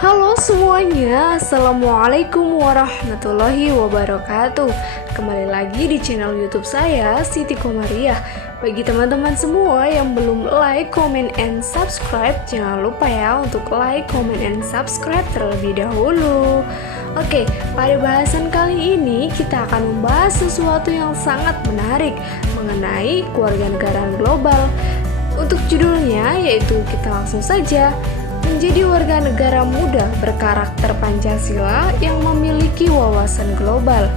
Halo semuanya, Assalamualaikum warahmatullahi wabarakatuh. Kembali lagi di channel YouTube saya, Siti Komariah. Bagi teman-teman semua yang belum like, comment, and subscribe, jangan lupa ya untuk like, comment, and subscribe terlebih dahulu. Oke, pada bahasan kali ini kita akan membahas sesuatu yang sangat menarik mengenai kewarganegaraan global. Untuk judulnya yaitu kita langsung saja menjadi warga negara muda berkarakter Pancasila yang memiliki wawasan global.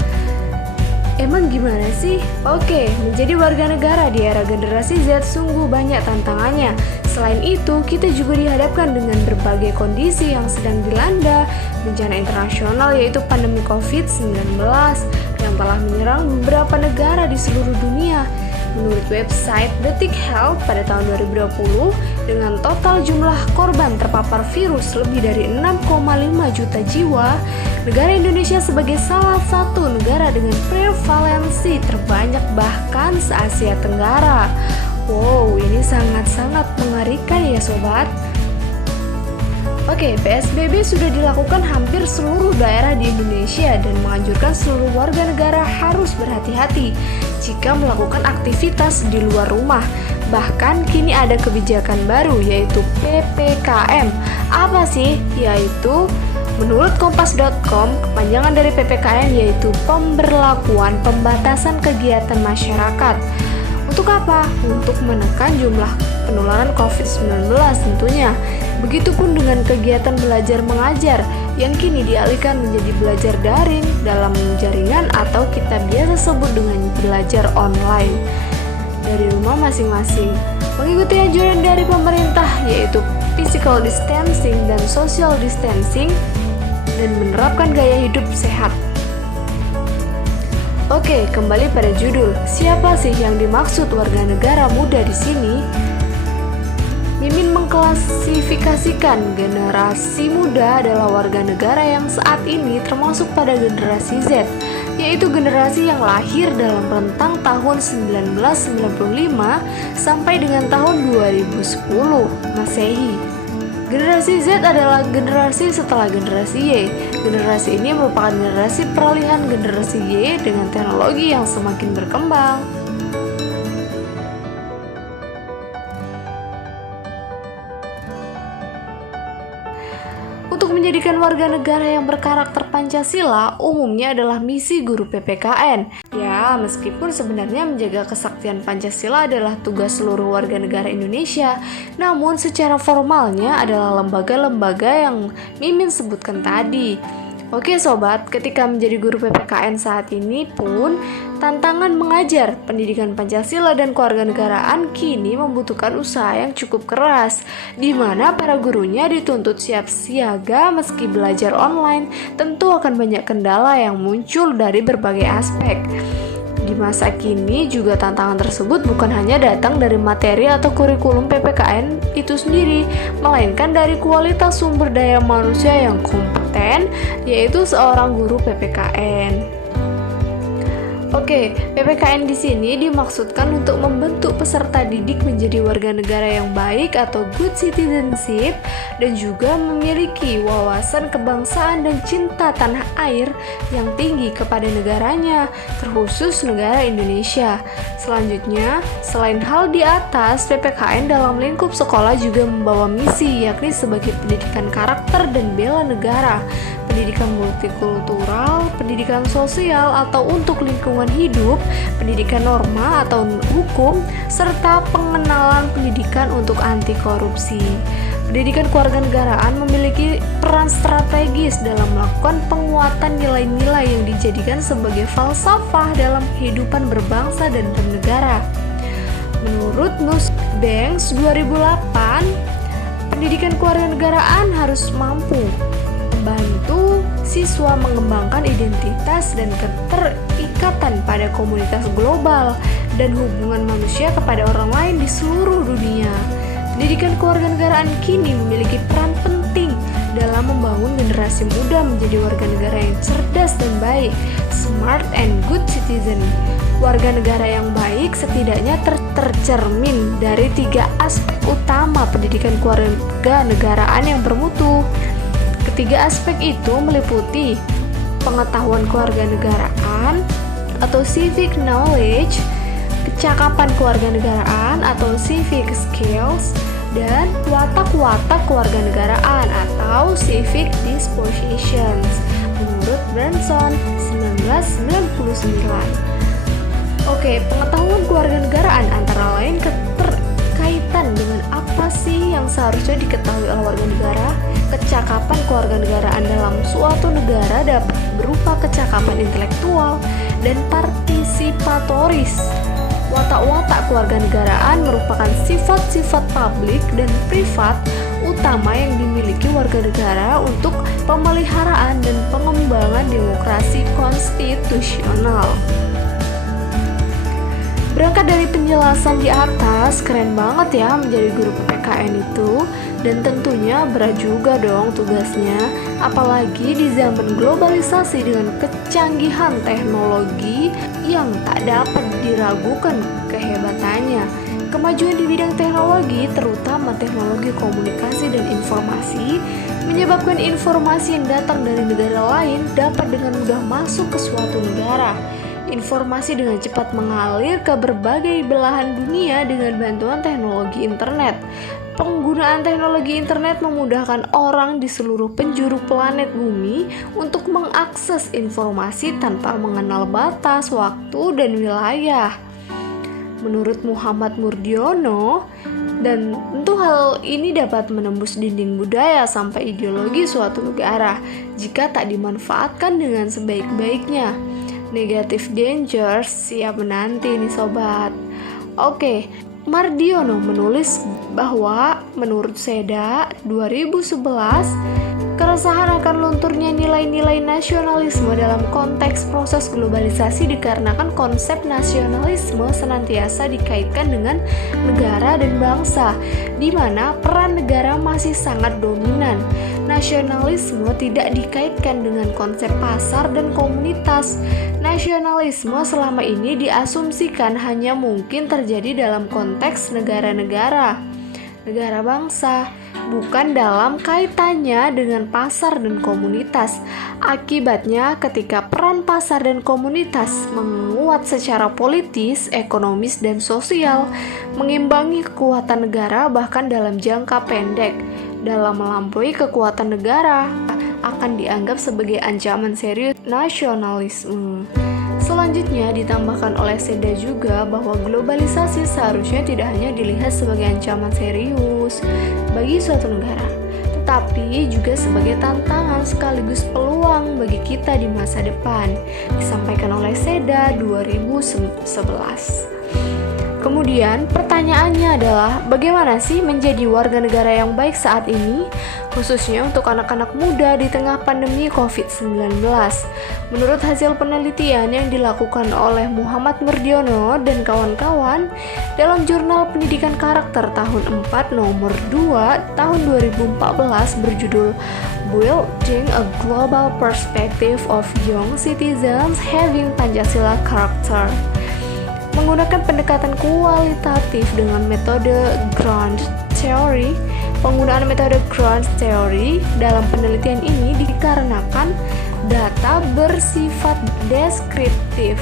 Emang gimana sih? Oke, menjadi warga negara di era generasi Z sungguh banyak tantangannya. Selain itu, kita juga dihadapkan dengan berbagai kondisi yang sedang dilanda bencana internasional yaitu pandemi COVID-19 yang telah menyerang beberapa negara di seluruh dunia. Menurut website Detik Health pada tahun 2020, dengan total jumlah korban terpapar virus lebih dari 6,5 juta jiwa, negara Indonesia sebagai salah satu negara dengan prevalensi terbanyak bahkan se-Asia Tenggara. Wow, ini sangat-sangat mengerikan ya sobat. Oke, PSBB sudah dilakukan hampir seluruh daerah di Indonesia dan menganjurkan seluruh warga negara harus berhati-hati jika melakukan aktivitas di luar rumah. Bahkan kini ada kebijakan baru yaitu PPKM. Apa sih? Yaitu menurut kompas.com, kepanjangan dari PPKM yaitu pemberlakuan pembatasan kegiatan masyarakat. Untuk apa? Untuk menekan jumlah penularan COVID-19 tentunya. Begitupun dengan kegiatan belajar mengajar yang kini dialihkan menjadi belajar daring dalam jaringan atau kita biasa sebut dengan belajar online dari rumah masing-masing. Mengikuti anjuran dari pemerintah yaitu physical distancing dan social distancing dan menerapkan gaya hidup sehat. Oke, kembali pada judul. Siapa sih yang dimaksud warga negara muda di sini? Mimin mengklasifikasikan generasi muda adalah warga negara yang saat ini termasuk pada generasi Z, yaitu generasi yang lahir dalam rentang tahun 1995 sampai dengan tahun 2010 Masehi. Generasi Z adalah generasi setelah generasi Y. Generasi ini merupakan generasi peralihan generasi Y dengan teknologi yang semakin berkembang. Untuk menjadikan warga negara yang berkarakter Pancasila umumnya adalah misi guru PPKN. Ya, meskipun sebenarnya menjaga kesaktian Pancasila adalah tugas seluruh warga negara Indonesia, namun secara formalnya adalah lembaga-lembaga yang Mimin sebutkan tadi. Oke sobat, ketika menjadi guru PPKN saat ini pun tantangan mengajar pendidikan Pancasila dan kewarganegaraan kini membutuhkan usaha yang cukup keras, di mana para gurunya dituntut siap siaga meski belajar online. Tentu akan banyak kendala yang muncul dari berbagai aspek. Di masa kini juga tantangan tersebut bukan hanya datang dari materi atau kurikulum PPKN itu sendiri, melainkan dari kualitas sumber daya manusia yang kompeten, yaitu seorang guru PPKN. Oke, PPKN di sini dimaksudkan untuk membentuk peserta didik menjadi warga negara yang baik atau good citizenship dan juga memiliki wawasan kebangsaan dan cinta tanah air yang tinggi kepada negaranya, terkhusus negara Indonesia. Selanjutnya, selain hal di atas, PPKN dalam lingkup sekolah juga membawa misi yakni sebagai pendidikan karakter dan bela negara, pendidikan multikultural, pendidikan sosial atau untuk lingkungan hidup, pendidikan norma atau hukum, serta pengenalan pendidikan untuk anti korupsi. Pendidikan kewarganegaraan memiliki peran strategis dalam melakukan penguatan nilai-nilai yang dijadikan sebagai falsafah dalam kehidupan berbangsa dan bernegara. Menurut Nussbank's 2008, pendidikan kewarganegaraan harus mampu membantu siswa mengembangkan identitas dan keterikatan pada komunitas global dan hubungan manusia kepada orang lain di seluruh dunia. Pendidikan kewarganegaraan kini memiliki peran penting dalam membangun generasi muda menjadi warga negara yang cerdas dan baik, smart and good citizen. Warga negara yang baik setidaknya tercermin dari 3 aspek utama pendidikan kewarganegaraan yang bermutu. Ketiga aspek itu meliputi pengetahuan kewarganegaraan atau civic knowledge, kecakapan kewarganegaraan atau civic skills, dan watak-watak kewarganegaraan atau civic dispositions menurut Branson 1999. Oke, pengetahuan kewarganegaraan antara lain keterkaitan dengan apa sih yang seharusnya diketahui oleh warga negara. Kecakapan kewarganegaraan dalam suatu negara dapat berupa kecakapan intelektual dan partisipatoris. Watak-watak kewarganegaraan merupakan sifat-sifat publik dan privat utama yang dimiliki warga negara untuk pemeliharaan dan pengembangan demokrasi konstitusional. Berangkat dari penjelasan di atas, keren banget ya menjadi guru PPKN itu, dan tentunya berat juga dong tugasnya, apalagi di zaman globalisasi dengan kecanggihan teknologi yang tak dapat diragukan kehebatannya. Kemajuan di bidang teknologi, terutama teknologi komunikasi dan informasi, menyebabkan informasi yang datang dari negara lain dapat dengan mudah masuk ke suatu negara. Informasi dengan cepat mengalir ke berbagai belahan dunia dengan bantuan teknologi internet. Penggunaan teknologi internet memudahkan orang di seluruh penjuru planet bumi untuk mengakses informasi tanpa mengenal batas, waktu, dan wilayah. Menurut Muhammad Murdiono, dan tentu hal ini dapat menembus dinding budaya sampai ideologi suatu negara jika tak dimanfaatkan dengan sebaik-baiknya. Negative dangers siap menanti nih sobat. Oke, Mardiono menulis bahwa menurut Seda 2011, keresahan akan lunturnya nilai-nilai nasionalisme dalam konteks proses globalisasi dikarenakan konsep nasionalisme senantiasa dikaitkan dengan negara dan bangsa, di mana peran negara masih sangat dominan. Nasionalisme tidak dikaitkan dengan konsep pasar dan komunitas. Nasionalisme selama ini diasumsikan hanya mungkin terjadi dalam konteks negara-negara, negara bangsa, bukan dalam kaitannya dengan pasar dan komunitas. Akibatnya, ketika peran pasar dan komunitas menguat secara politis, ekonomis, dan sosial, mengimbangi kekuatan negara bahkan dalam jangka pendek, dalam melampaui kekuatan negara, akan dianggap sebagai ancaman serius nasionalisme. Selanjutnya ditambahkan oleh Seda juga bahwa globalisasi seharusnya tidak hanya dilihat sebagai ancaman serius bagi suatu negara, tetapi juga sebagai tantangan sekaligus peluang bagi kita di masa depan, disampaikan oleh Seda 2011. Kemudian pertanyaannya adalah bagaimana sih menjadi warga negara yang baik saat ini, khususnya untuk anak-anak muda di tengah pandemi COVID-19. Menurut hasil penelitian yang dilakukan oleh Muhammad Murdiono dan kawan-kawan dalam jurnal pendidikan karakter tahun 4 nomor 2 tahun 2014 berjudul Building a Global Perspective of Young Citizens Having Pancasila Character, menggunakan pendekatan kualitatif dengan metode ground theory. Penggunaan metode ground theory dalam penelitian ini dikarenakan data bersifat deskriptif,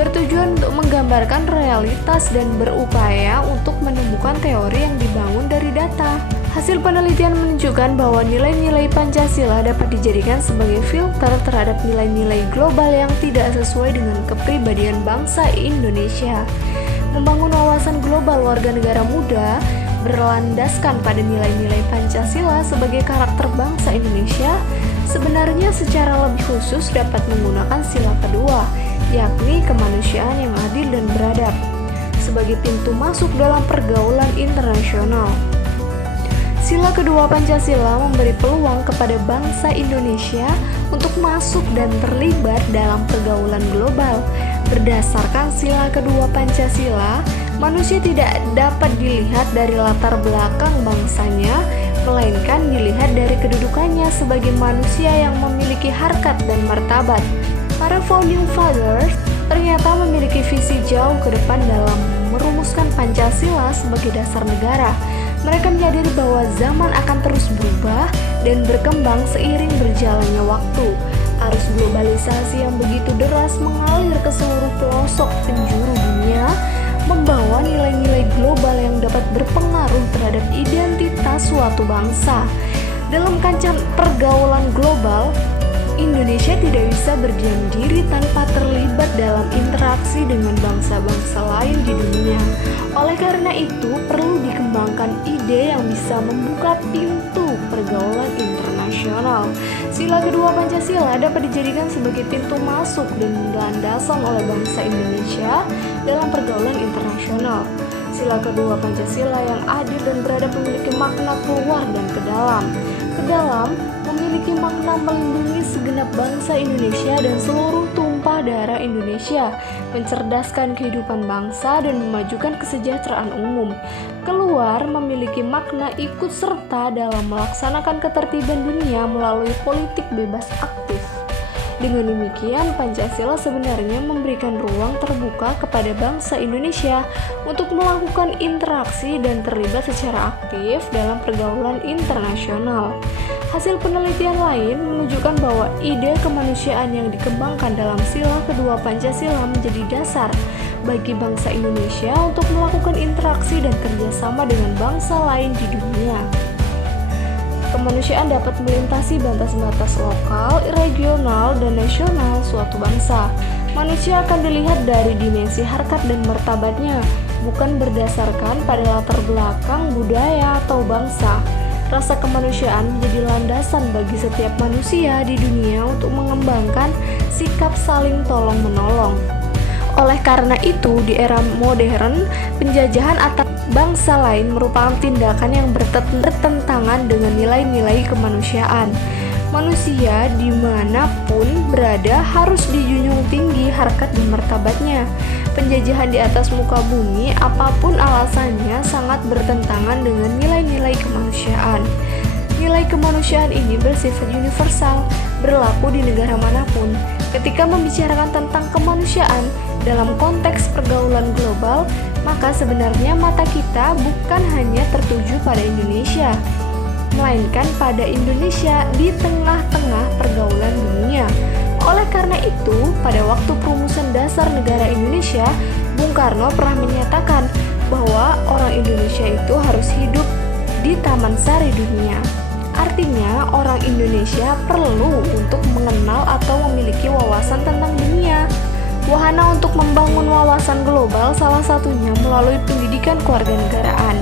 bertujuan untuk menggambarkan realitas dan berupaya untuk menemukan teori yang dibangun dari data. Hasil penelitian menunjukkan bahwa nilai-nilai Pancasila dapat dijadikan sebagai filter terhadap nilai-nilai global yang tidak sesuai dengan kepribadian bangsa Indonesia. Membangun wawasan global warga negara muda berlandaskan pada nilai-nilai Pancasila sebagai karakter bangsa Indonesia sebenarnya secara lebih khusus dapat menggunakan sila kedua, yakni kemanusiaan yang adil dan beradab, sebagai pintu masuk dalam pergaulan internasional. Sila kedua Pancasila memberi peluang kepada bangsa Indonesia untuk masuk dan terlibat dalam pergaulan global. Berdasarkan sila kedua Pancasila, manusia tidak dapat dilihat dari latar belakang bangsanya, melainkan dilihat dari kedudukannya sebagai manusia yang memiliki harkat dan martabat. Para founding fathers ternyata memiliki visi jauh ke depan dalam merumuskan Pancasila sebagai dasar negara. Mereka menyadari bahwa zaman akan terus berubah dan berkembang seiring berjalannya waktu. Arus globalisasi yang begitu deras mengalir ke seluruh pelosok penjuru dunia, membawa nilai-nilai global yang dapat berpengaruh terhadap identitas suatu bangsa. Dalam kancah pergaulan global, Indonesia tidak bisa berdiam diri tanpa terlibat dalam interaksi dengan bangsa-bangsa lain di dunia. Oleh karena itu, perlu dikembangkan ide yang bisa membuka pintu pergaulan internasional. Sila kedua Pancasila dapat dijadikan sebagai pintu masuk dan landasan oleh bangsa Indonesia dalam pergaulan internasional. Sila kedua Pancasila yang adil dan beradab memiliki makna keluar dan ke dalam. Ke dalam memiliki makna melindungi segenap bangsa Indonesia dan seluruh tumpah darah Indonesia, mencerdaskan kehidupan bangsa dan memajukan kesejahteraan umum. Keluar memiliki makna ikut serta dalam melaksanakan ketertiban dunia melalui politik bebas aktif. Dengan demikian, Pancasila sebenarnya memberikan ruang terbuka kepada bangsa Indonesia untuk melakukan interaksi dan terlibat secara aktif dalam pergaulan internasional. Hasil penelitian lain menunjukkan bahwa ide kemanusiaan yang dikembangkan dalam sila kedua Pancasila menjadi dasar bagi bangsa Indonesia untuk melakukan interaksi dan kerjasama dengan bangsa lain di dunia. Kemanusiaan dapat melintasi batas-batas lokal, regional, dan nasional suatu bangsa. Manusia akan dilihat dari dimensi harkat dan martabatnya, bukan berdasarkan pada latar belakang budaya atau bangsa. Rasa kemanusiaan menjadi landasan bagi setiap manusia di dunia untuk mengembangkan sikap saling tolong-menolong. Oleh karena itu, di era modern, penjajahan atas bangsa lain merupakan tindakan yang bertentangan dengan nilai-nilai kemanusiaan. Manusia dimanapun berada harus dijunjung tinggi harkat dan martabatnya. Penjajahan di atas muka bumi, apapun alasannya, sangat bertentangan dengan nilai-nilai kemanusiaan. Nilai kemanusiaan ini bersifat universal, berlaku di negara manapun. Ketika membicarakan tentang kemanusiaan dalam konteks pergaulan global, maka sebenarnya mata kita bukan hanya tertuju pada Indonesia, melainkan pada Indonesia di tengah-tengah pergaulan dunia. Oleh karena itu, pada waktu perumusan dasar negara Indonesia, Bung Karno pernah menyatakan bahwa orang Indonesia itu harus hidup di taman sari dunia. Artinya, orang Indonesia perlu untuk mengenal atau memiliki wawasan tentang dunia. Wahana untuk membangun wawasan global salah satunya melalui pendidikan kewarganegaraan.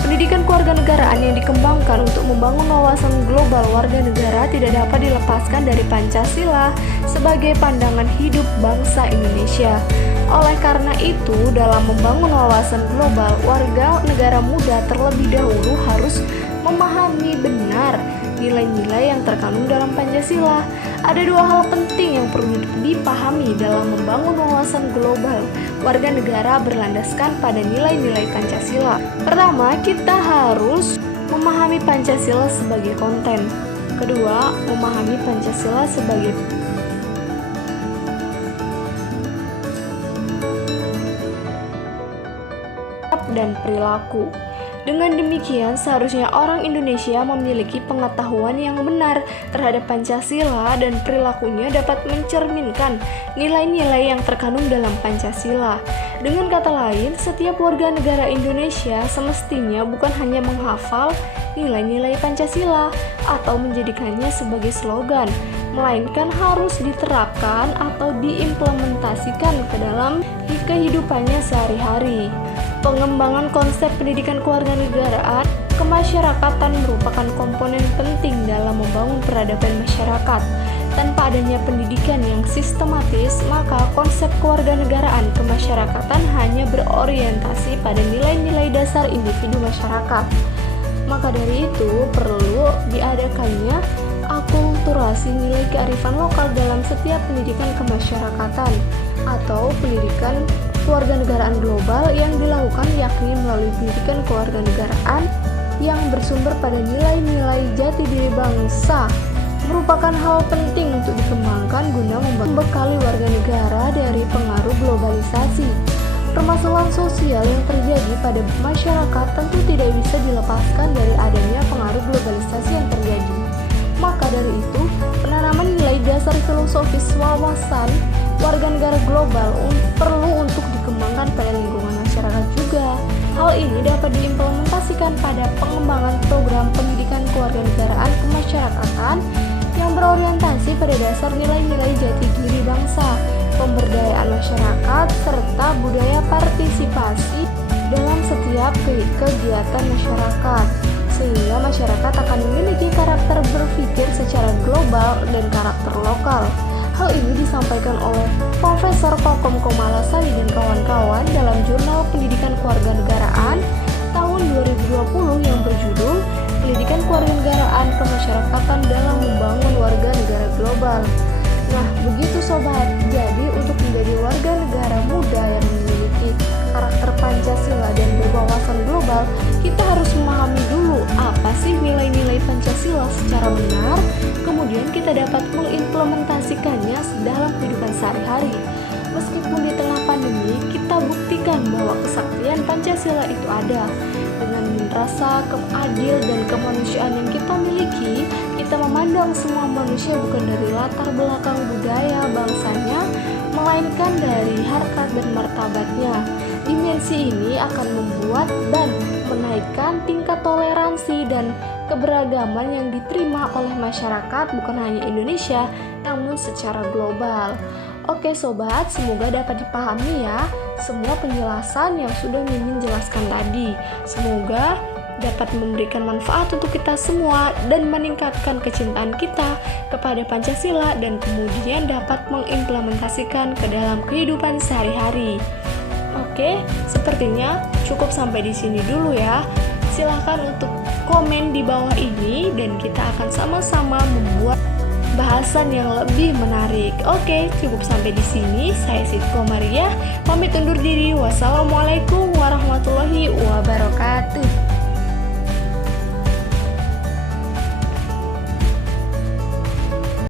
Pendidikan kewarganegaraan yang dikembangkan untuk membangun wawasan global warga negara tidak dapat dilepaskan dari Pancasila sebagai pandangan hidup bangsa Indonesia. Oleh karena itu, dalam membangun wawasan global, warga negara muda terlebih dahulu harus memahami benar nilai-nilai yang terkandung dalam Pancasila. Ada dua hal penting yang perlu dipahami dalam membangun wawasan global warga negara berlandaskan pada nilai-nilai Pancasila. Pertama, kita harus memahami Pancasila sebagai konten. Kedua, memahami Pancasila sebagai dan perilaku. Dengan demikian, seharusnya orang Indonesia memiliki pengetahuan yang benar terhadap Pancasila dan perilakunya dapat mencerminkan nilai-nilai yang terkandung dalam Pancasila. Dengan kata lain, setiap warga negara Indonesia semestinya bukan hanya menghafal nilai-nilai Pancasila atau menjadikannya sebagai slogan, melainkan harus diterapkan atau diimplementasikan ke dalam kehidupannya sehari-hari. Pengembangan konsep pendidikan kewarganegaraan kemasyarakatan merupakan komponen penting dalam membangun peradaban masyarakat. Tanpa adanya pendidikan yang sistematis, maka konsep kewarganegaraan kemasyarakatan hanya berorientasi pada nilai-nilai dasar individu masyarakat. Maka dari itu, perlu diadakannya akulturasi nilai kearifan lokal dalam setiap pendidikan kemasyarakatan atau pendidikan kewarganegaraan global yang dilakukan, yakni melalui pendidikan kewarganegaraan yang bersumber pada nilai-nilai jati diri bangsa, merupakan hal penting untuk dikembangkan guna membekali warga negara dari pengaruh globalisasi. Permasalahan sosial yang terjadi pada masyarakat tentu tidak bisa dilepaskan dari adanya pengaruh globalisasi yang terjadi. Maka dari itu, penanaman nilai dasar filosofis wawasan warga negara global perlu untuk dikembangkan pada lingkungan masyarakat juga. Hal ini dapat diimplementasikan pada pengembangan program pendidikan kewarganegaraan kemasyarakatan yang berorientasi pada dasar nilai-nilai jati diri bangsa, pemberdayaan masyarakat, serta budaya partisipasi dalam setiap kegiatan masyarakat, sehingga masyarakat akan memiliki karakter berpikir secara global dan karakter lokal. Hal ini disampaikan oleh Profesor Kokom Komalasari dan kawan-kawan dalam Jurnal Pendidikan Kewarganegaraan tahun 2020 yang berjudul Pendidikan Kewarganegaraan Kemasyarakatan dalam Membangun Warga Negara Global. Nah, begitu sobat. Jadi, untuk menjadi warga negara muda yang memiliki karakter Pancasila dan berwawasan global, kita harus memahami dulu apa sih nilai-nilai Pancasila secara benar, kemudian kita dapat mengimplementasikannya dalam kehidupan sehari-hari. Meskipun di tengah pandemi, kita buktikan bahwa kesaktian Pancasila itu ada. Dengan rasa adil dan kemanusiaan yang kita miliki, kita memandang semua manusia bukan dari latar belakang budaya bangsanya, melainkan dari harkat dan martabatnya. Dimensi ini akan membuat dan menaikkan tingkat toleransi dan keberagaman yang diterima oleh masyarakat bukan hanya Indonesia, namun secara global. Oke sobat, semoga dapat dipahami ya semua penjelasan yang sudah Mimin jelaskan tadi. Semoga dapat memberikan manfaat untuk kita semua dan meningkatkan kecintaan kita kepada Pancasila dan kemudian dapat mengimplementasikan ke dalam kehidupan sehari-hari. Oke, sepertinya cukup sampai di sini dulu ya. Silahkan untuk komen di bawah ini dan kita akan sama-sama membuat bahasan yang lebih menarik. Oke, cukup sampai di sini. Saya Siti Komariah, pamit undur diri. Wassalamualaikum warahmatullahi wabarakatuh.